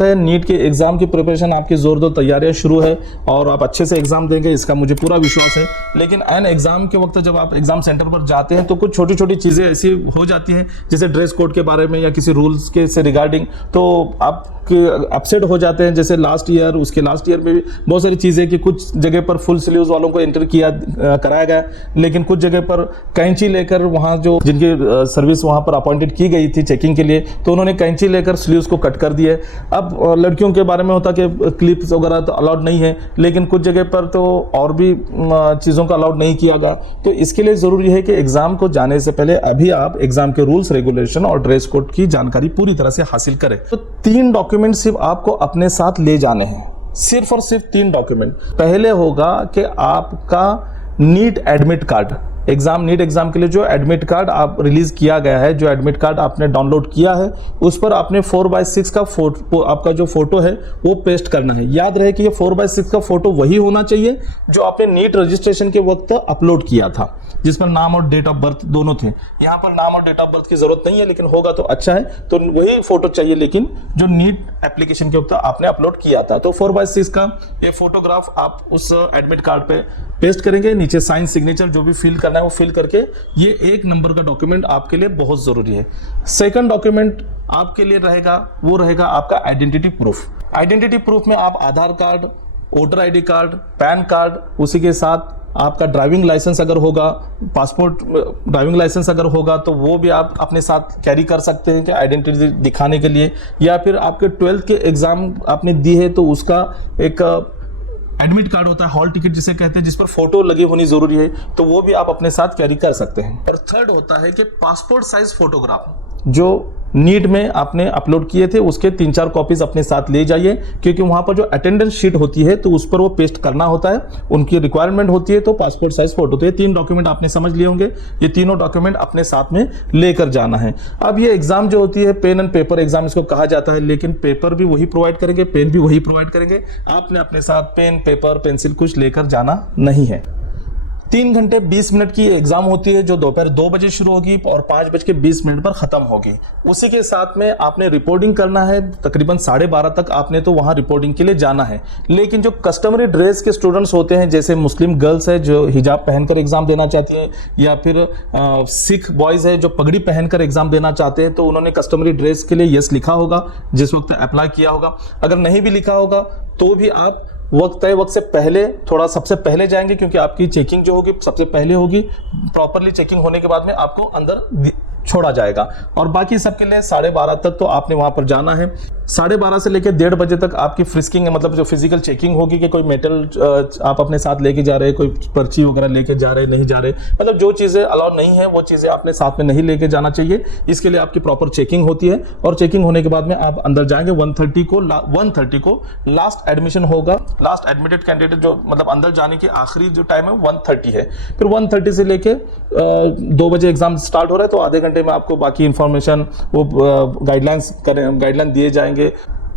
NEET के exam की preparation आपकी जोरदार तैयारियां शुरू है और आप अच्छे से एग्जाम देंगे, इसका मुझे पूरा विश्वास है। लेकिन एन एग्जाम के वक्त जब आप एग्जाम सेंटर पर जाते हैं तो कुछ छोटी छोटी चीजें ऐसी हो जाती हैं, जैसे ड्रेस कोड के बारे में या किसी रूल्स के से रिगार्डिंग, तो आप अपसेट हो जाते हैं। जैसे लास्ट ईयर, उसके लास्ट ईयर में भी बहुत सारी चीजें कि कुछ जगह पर फुल स्लीव्स वालों को एंटर कराया गया, लेकिन कुछ जगह पर कैंची लेकर वहां जो जिनकी सर्विस वहां पर अपॉइंटेड की गई थी चेकिंग के लिए, तो उन्होंने कैंची लेकर स्लीव्स को कट कर दिए। अब लड़कियों के बारे में होता कि क्लिप्स वगैरह तो अलाउड नहीं है, लेकिन कुछ जगह पर तो और भी चीज़ों का अलाउड नहीं किया गया। तो इसके लिए ज़रूरी है कि एग्ज़ाम को जाने से पहले अभी आप एग्ज़ाम के रूल्स रेगुलेशन और ड्रेस कोड की जानकारी पूरी तरह से हासिल करें। तो 3 डॉक्यूमेंट सिर्फ आपको अपने साथ ले जाने हैं, सिर्फ और सिर्फ 3 डॉक्यूमेंट। पहले होगा कि आपका NEET admit card, NEET exam के लिए जो एडमिट कार्ड आप रिलीज किया गया है, जो एडमिट कार्ड आपने डाउनलोड किया है, उस पर आपने 4x6 का फोटो, आपका जो फोटो है वो पेस्ट करना है। याद रहे कि ये 4x6 का फोटो वही होना चाहिए जो आपने नीट रजिस्ट्रेशन के वक्त अपलोड किया था, जिसमें नाम और डेट ऑफ बर्थ दोनों थे। यहाँ पर नाम और डेट ऑफ बर्थ की जरूरत नहीं है, लेकिन होगा तो अच्छा है। तो वही फोटो चाहिए, लेकिन जो नीट एप्लीकेशन के वक्त आपने अपलोड किया था। तो 4x6 का ये फोटोग्राफ आप उस एडमिट कार्ड पे पेस्ट करेंगे। नीचे साइन सिग्नेचर जो भी फिल करना है वो फिल करके, ये 1 नंबर का डॉक्यूमेंट आपके लिए बहुत जरूरी है। सेकंड डॉक्यूमेंट आपके लिए रहेगा, वो रहेगा आपका आइडेंटिटी प्रूफ। आइडेंटिटी प्रूफ में आप Aadhaar card, voter ID card, PAN card, उसी के साथ आपका ड्राइविंग लाइसेंस अगर होगा, पासपोर्ट ड्राइविंग लाइसेंस अगर होगा तो वो भी आप अपने साथ कैरी कर सकते हैं कि आइडेंटिटी दिखाने के लिए। या फिर आपके 12th के एग्जाम आपने दी है तो उसका एक एडमिट कार्ड होता है, हॉल टिकट जिसे कहते हैं, जिस पर फोटो लगी होनी जरूरी है, तो वो भी आप अपने साथ कैरी कर सकते हैं। और थर्ड होता है कि पासपोर्ट साइज फोटोग्राफ जो नीट में आपने अपलोड किए थे, उसके 3-4 कॉपीज अपने साथ ले जाइए, क्योंकि वहां पर जो अटेंडेंस शीट होती है तो उस पर वो पेस्ट करना होता है, उनकी रिक्वायरमेंट होती है। तो पासपोर्ट साइज फोटो, तो ये 3 डॉक्यूमेंट आपने समझ लिए होंगे, ये तीनों डॉक्यूमेंट अपने साथ में लेकर जाना है। अब ये एग्जाम जो होती है पेन एंड पेपर एग्जाम इसको कहा जाता है, लेकिन पेपर भी वही प्रोवाइड करेंगे, पेन भी वही प्रोवाइड करेंगे। आपने अपने साथ पेन, पेपर, पेंसिल कुछ लेकर जाना नहीं है। 3 घंटे 20 मिनट की एग्जाम होती है, जो दोपहर 2 बजे शुरू होगी और 5:20 पर खत्म होगी। उसी के साथ में आपने रिपोर्टिंग करना है, तकरीबन 12:30 तक आपने तो वहां रिपोर्टिंग के लिए जाना है। लेकिन जो कस्टमरी ड्रेस के स्टूडेंट्स होते हैं, जैसे मुस्लिम गर्ल्स है जो हिजाब पहनकर एग्जाम देना चाहती है, या फिर सिख बॉयज है जो पगड़ी पहनकर एग्जाम देना चाहते हैं, तो उन्होंने कस्टमरी ड्रेस के लिए यस लिखा होगा जिस वक्त अप्लाई किया होगा। अगर नहीं भी लिखा होगा तो भी आप तय वक्त से पहले, थोड़ा सबसे पहले जाएंगे, क्योंकि आपकी चेकिंग जो होगी सबसे पहले होगी। प्रॉपरली चेकिंग होने के बाद में आपको अंदर छोड़ा जाएगा। और बाकी सबके लिए 12:30 तक तो आपने वहां पर जाना है। 12:30 से लेकर 1:30 बजे तक आपकी फ्रिस्किंग है, मतलब जो फिजिकल चेकिंग होगी कि कोई मेटल आप अपने साथ लेके जा रहे हैं, कोई पर्ची वगैरह लेके जा रहे, नहीं जा रहे, मतलब जो चीजें अलाउड नहीं है वो चीजें आपने साथ में नहीं लेके जाना चाहिए। इसके लिए आपकी प्रॉपर चेकिंग होती है, और चेकिंग होने के बाद में आप अंदर जाएंगे। 1:30 को लास्ट एडमिशन होगा। लास्ट एडमिटेड कैंडिडेट जो मतलब अंदर जाने की आखिरी जो टाइम है 1:30 है। फिर 1:30 से लेके 2 बजे एग्जाम स्टार्ट हो रहा है, तो आधे घंटे में आपको बाकी इंफॉर्मेशन, वो गाइडलाइन दिए जाएंगे,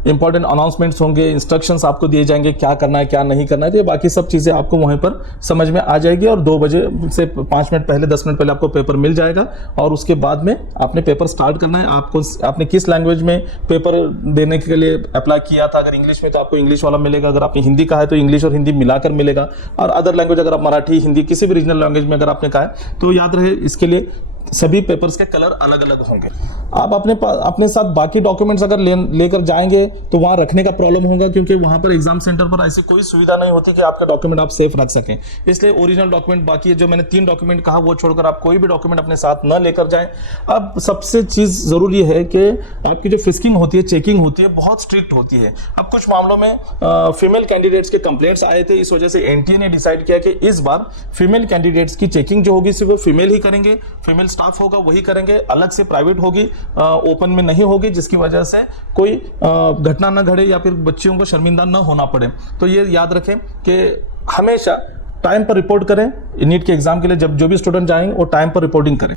इंपॉर्टेंट अनाउंसमेंट्स होंगे, इंस्ट्रक्शंस आपको दिए जाएंगे क्या करना है क्या नहीं करना है। तो ये बाकी सब चीज़ें आपको वहीं पर समझ में आ जाएगी। और 2 बजे से 5 मिनट पहले, 10 मिनट पहले आपको पेपर मिल जाएगा, और उसके बाद में आपने पेपर स्टार्ट करना है। आपने किस लैंग्वेज में पेपर देने के लिए अप्लाई किया था, अगर इंग्लिश में तो आपको इंग्लिश वाला मिलेगा, अगर आपने हिंदी कहा है तो इंग्लिश और हिंदी मिलाकर मिलेगा, और अदर लैंग्वेज अगर आप मराठी, हिंदी, किसी भी रीजनल लैंग्वेज में अगर आपने कहा है तो याद रहे इसके लिए सभी पेपर्स के कलर अलग अलग होंगे। आप अपने साथ बाकी डॉक्यूमेंट्स अगर लेकर जाएंगे तो वहां रखने का प्रॉब्लम होगा, क्योंकि वहां पर एग्जाम सेंटर पर ऐसी कोई सुविधा नहीं होती कि आपका डॉक्यूमेंट आप सेफ रख सकें। इसलिए ओरिजिनल डॉक्यूमेंट, बाकी जो मैंने 3 डॉक्यूमेंट कहा वो छोड़कर आप कोई भी डॉक्यूमेंट अपने साथ न लेकर जाएं। अब सबसे चीज जरूरी है कि आपकी जो फिस्किंग होती है, चेकिंग होती है, बहुत स्ट्रिक्ट होती है। अब कुछ मामलों में फीमेल कैंडिडेट्स के कंप्लेंट्स आए थे, इस वजह से एनटीए ने डिसाइड किया कि इस बार फीमेल कैंडिडेट्स की चेकिंग जो होगी सिर्फ वो फीमेल ही करेंगे, फीमेल स्टाफ होगा वही करेंगे, अलग से प्राइवेट होगी, ओपन में नहीं होगी, जिसकी वजह से कोई घटना न घटे या फिर बच्चियों को शर्मिंदा न होना पड़े। तो ये याद रखें कि हमेशा टाइम पर रिपोर्ट करें। नीट के एग्जाम के लिए जब जो भी स्टूडेंट जाएंगे वो टाइम पर रिपोर्टिंग करें।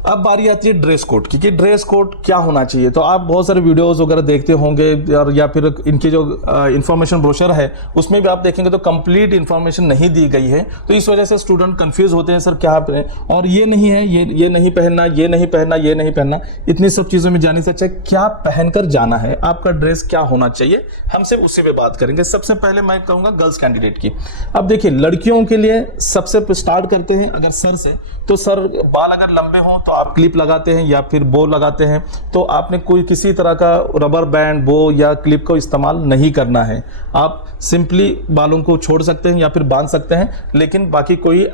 अब बारी आती है ड्रेस कोड की कि ड्रेस कोड क्या होना चाहिए। तो आप बहुत सारे वीडियोस वगैरह देखते होंगे और या फिर इनकी जो इन्फॉर्मेशन ब्रोशर है उसमें भी आप देखेंगे तो कंप्लीट इन्फॉर्मेशन नहीं दी गई है। तो इस वजह से स्टूडेंट कंफ्यूज होते हैं, सर क्या पहने, और ये नहीं है, ये नहीं पहनना, ये नहीं पहनना, ये नहीं पहनना। इतनी सब चीज़ों में जाने से अच्छा क्या पहनकर जाना है, आपका ड्रेस क्या होना चाहिए, हम सिर्फ उसी पे बात करेंगे। सबसे पहले मैं कहूँगा गर्ल्स कैंडिडेट की। अब देखिए लड़कियों के लिए सबसे स्टार्ट करते हैं अगर सर से, तो सर बाल अगर लंबे हों तो आप क्लिप लगाते हैं या फिर बो लगाते हैं, तो आपने कोई किसी तरह का रबर बैंड, बो या क्लिप को इस्तेमाल नहीं करना है। आप सिंपली बालों को छोड़ सकते हैं या फिर बांध सकते हैं, लेकिन बाकी कोई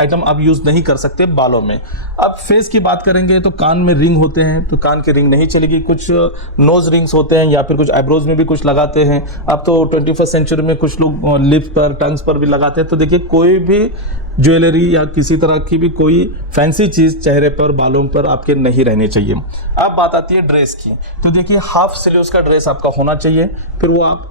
आइटम आप यूज नहीं कर सकते बालों में। अब फेस की बात करेंगे तो कान में रिंग होते हैं तो कान के रिंग नहीं चलेगी, कुछ नोज रिंग्स होते हैं या फिर कुछ आईब्रोज में भी कुछ लगाते हैं। अब तो 21st सेंचुरी में कुछ लोग लिप पर, टंग्स पर भी लगाते हैं। तो देखिए कोई भी ज्वेलरी या किसी तरह की भी कोई फैंसी चीज चेहरे पर, बालों पर आपके नहीं रहनी चाहिए। अब बात आती है ड्रेस की, तो देखिए हाफ स्लीव्स का ड्रेस आपका होना चाहिए। फिर वो आप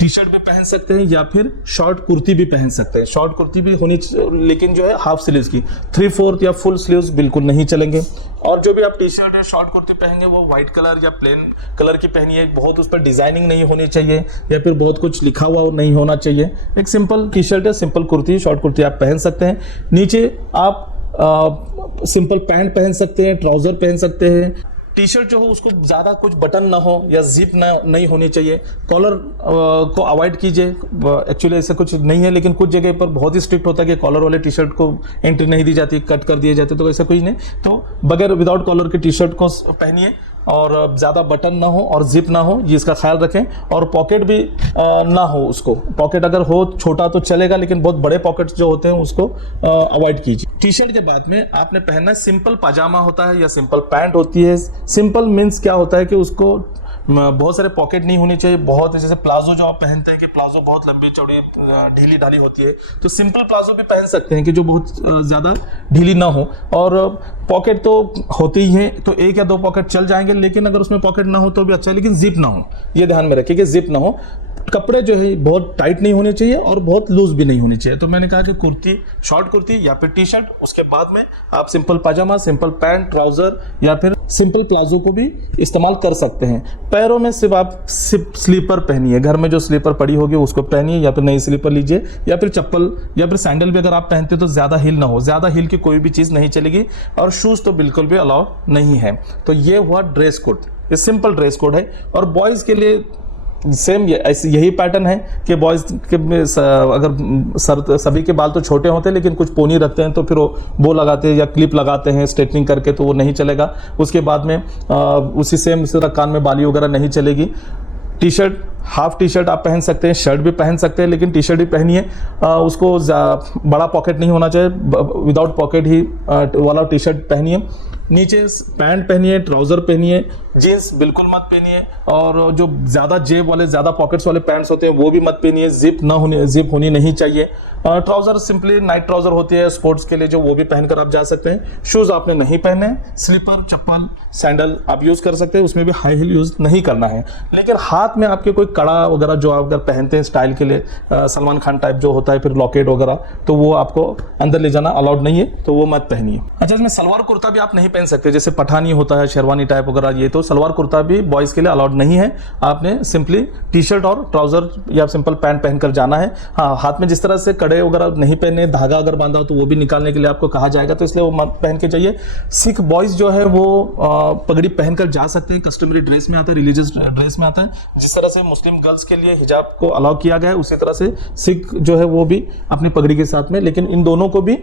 टी शर्ट भी पहन सकते हैं या फिर शॉर्ट कुर्ती भी पहन सकते हैं। शॉर्ट कुर्ती भी होनी, लेकिन जो है हाफ स्लीव्स की, 3/4 या फुल स्लीव्स बिल्कुल नहीं चलेंगे। और जो भी आप टी शर्ट या शॉर्ट कुर्ती पहनेंगे वो व्हाइट कलर या प्लेन कलर की पहनिए। बहुत उस पर डिजाइनिंग नहीं होनी चाहिए या फिर बहुत कुछ लिखा हुआ नहीं होना चाहिए। एक सिंपल टी शर्ट या सिंपल कुर्ती, शॉर्ट कुर्ती आप पहन सकते हैं। नीचे आप सिंपल पैंट पहन सकते हैं, ट्राउजर पहन सकते हैं। टी शर्ट जो हो उसको ज़्यादा कुछ बटन ना हो या जिप ना नहीं होनी चाहिए। कॉलर को अवॉइड कीजिए। एक्चुअली ऐसा कुछ नहीं है, लेकिन कुछ जगह पर बहुत ही स्ट्रिक्ट होता है कि कॉलर वाले टी शर्ट को एंट्री नहीं दी जाती, कट कर दिए जाते। तो ऐसा कुछ नहीं, तो बगैर विदाउट कॉलर के टी शर्ट को पहनिए और ज़्यादा बटन ना हो और जिप ना हो, ये इसका ख्याल रखें। और पॉकेट भी ना हो, उसको पॉकेट अगर हो छोटा तो चलेगा, लेकिन बहुत बड़े पॉकेट्स जो होते हैं उसको अवॉइड कीजिए। टी शर्ट के बाद में आपने पहनना सिंपल पाजामा होता है या सिंपल पैंट होती है। सिंपल मीन्स क्या होता है कि उसको बहुत सारे पॉकेट नहीं होनी चाहिए। बहुत जैसे प्लाजो जो आप पहनते हैं कि प्लाजो बहुत लंबी चौड़ी ढीली ढाली होती है, तो सिंपल प्लाजो भी पहन सकते हैं कि जो बहुत ज़्यादा ढीली ना हो। और पॉकेट तो होते ही हैं, तो 1 या 2 पॉकेट चल जाएंगे, लेकिन अगर उसमें पॉकेट ना हो तो भी अच्छा है, लेकिन जिप ना हो। ये ध्यान में रखिए कि जिप ना हो। कपड़े जो है बहुत टाइट नहीं होने चाहिए और बहुत लूज भी नहीं होनी चाहिए। तो मैंने कहा कि कुर्ती, शॉर्ट कुर्ती या फिर टी शर्ट, उसके बाद में आप सिंपल पाजामा, सिंपल पैंट, ट्राउजर या फिर सिंपल प्लाजो को भी इस्तेमाल कर सकते हैं। पैरों में सिर्फ आप स्लीपर पहनिए, घर में जो स्लीपर पड़ी होगी उसको पहनिए, या फिर नई स्लीपर लीजिए, या फिर चप्पल या फिर सैंडल भी अगर आप पहनते तो ज़्यादा हील ना हो, ज़्यादा हील की कोई भी चीज़ नहीं चलेगी। और शूज़ तो बिल्कुल भी अलाउ नहीं है। तो ये हुआ ड्रेस कोड, ये सिंपल ड्रेस कोड है। और बॉयज़ के लिए सेम यही पैटर्न है कि बॉयज़ के अगर सभी के बाल तो छोटे होते हैं, लेकिन कुछ पोनी रखते हैं तो फिर वो लगाते हैं या क्लिप लगाते हैं स्ट्रेटनिंग करके, तो वो नहीं चलेगा। उसके बाद में उसी सेम तरह कान में बाली वगैरह नहीं चलेगी। T shirt, half T shirt आप पहन सकते हैं, शर्ट भी पहन सकते हैं, लेकिन टी शर्ट ही पहनिए। उसको बड़ा पॉकेट नहीं होना चाहिए, विदाउट पॉकेट ही वाला टी शर्ट पहनिए। नीचे पैंट पहनिए, ट्राउजर पहनिए, जीन्स बिल्कुल मत पहनिए। और जो ज़्यादा जेब वाले, ज़्यादा पॉकेट्स वाले पैंट्स होते हैं वो भी मत पहनिए, जिप होनी नहीं चाहिए। ट्राउजर सिंपली नाइट ट्राउजर होती है स्पोर्ट्स के लिए, जो वो भी पहनकर आप जा सकते हैं। शूज़ आपने नहीं पहने, स्लीपर, चप्पल, सैंडल आप यूज़ कर सकते हैं, उसमें भी हाई हील यूज़ नहीं करना है। लेकिन हाथ में आपके कोई कड़ा वगैरह जो आप अगर पहनते हैं स्टाइल के लिए, सलमान खान टाइप जो होता है, फिर लॉकेट वगैरह, तो वो आपको अंदर ले जाना अलाउड नहीं है, तो वो मत पहनिए। अच्छा, इसमें सलवार कुर्ता भी आप नहीं पहन सकते, जैसे पठानी होता है, शेरवानी टाइप वगैरह, ये तो सलवार कुर्ता भी बॉयज़ के लिए अलाउड नहीं है। आपने सिंपली टी शर्ट और ट्राउजर या सिंपल पैंट पहनकर जाना है। हाँ, हाथ में जिस तरह से कड़े वगैरह नहीं पहने, धागा अगर बांधा हो तो वो भी निकालने के लिए आपको कहा जाएगा, तो इसलिए वो मत पहन के जाइए। सिख बॉयज़ जो है वो पगड़ी पहनकर जा सकते हैं, कस्टमरी ड्रेस में आता है, रिलीजियस ड्रेस में आता है। जिस तरह से मुस्लिम गर्ल्स के लिए हिजाब को अलाउ किया गया है, उसी तरह से सिख जो है वो भी अपनी पगड़ी के साथ में, लेकिन इन दोनों को भी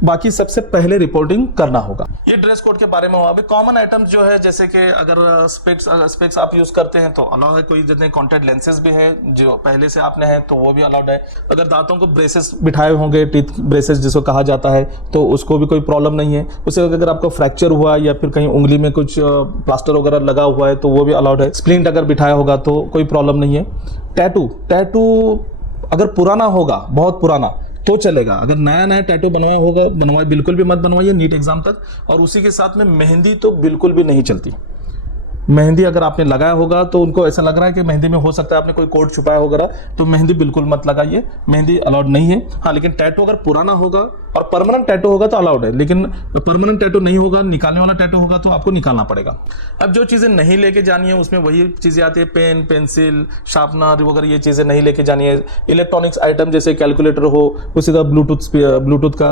बाकी सबसे पहले रिपोर्टिंग करना होगा। ये ड्रेस कोड के बारे में हुआ। अभी कॉमन आइटम्स जो है, जैसे कि अगर स्पेक्स आप यूज करते हैं तो अलाउ है। कोई जितने कॉन्टैक्ट लेंसेज भी है जो पहले से आपने है तो वो भी अलाउड है। अगर दांतों को ब्रेसेस बिठाए होंगे, टीथ ब्रेसेस जिसको कहा जाता है, तो उसको भी कोई प्रॉब्लम नहीं है। उससे अगर आपको फ्रैक्चर हुआ या फिर कहीं उंगली में कुछ प्लास्टर वगैरह लगा हुआ है तो वो भी अलाउड है। स्प्लिंट अगर बिठाया होगा तो कोई प्रॉब्लम नहीं है। टैटू अगर पुराना होगा, बहुत पुराना, तो चलेगा। अगर नया टैटू बनवाए बिल्कुल भी मत बनवाइए नीट एग्जाम तक। और उसी के साथ में मेहंदी तो बिल्कुल भी नहीं चलती। मेहंदी अगर आपने लगाया होगा तो उनको ऐसा लग रहा है कि मेहंदी में हो सकता है आपने कोई कोट छुपाया होगा, तो मेहंदी बिल्कुल मत लगाइए, मेहंदी अलाउड नहीं है। हाँ, लेकिन टैटू अगर पुराना होगा और परमानेंट टैटू होगा तो अलाउड है, लेकिन परमानेंट टैटू नहीं होगा, निकालने वाला टैटू होगा तो आपको निकालना पड़ेगा। अब जो चीज़ें नहीं लेके जानी है उसमें वही चीज़ें आती है, पेन, पेंसिल, शार्पनर वगैरह ये चीज़ें नहीं लेके जानी है। इलेक्ट्रॉनिक्स आइटम जैसे कैलकुलेटर हो, उसी तरह ब्लूटूथ का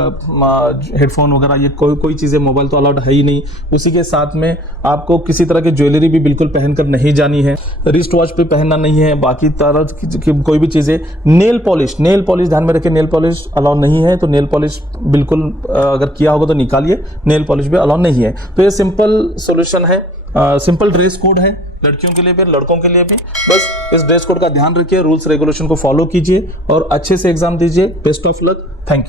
हेडफोन वगैरह, ये कोई चीज़ें, मोबाइल तो अलाउड है ही नहीं। उसी के साथ में आपको किसी तरह की ज्वेलरी भी बिल्कुल पहनकर नहीं जानी है, रिस्ट वॉच पे पहनना नहीं है, बाकी तरह की कोई भी चीज़ें। नेल पॉलिश ध्यान में रखें, नेल पॉलिश अलाउ नहीं है, तो नेल पॉलिश बिल्कुल अगर किया होगा तो निकालिए, नेल पॉलिश भी अलाउ नहीं है। तो ये सिंपल सॉल्यूशन है, सिंपल ड्रेस कोड है लड़कियों के लिए भी, लड़कों के लिए भी। बस इस ड्रेस कोड का ध्यान रखिए, रूल्स रेगुलेशन को फॉलो कीजिए और अच्छे से एग्जाम दीजिए। Best of luck, thank you.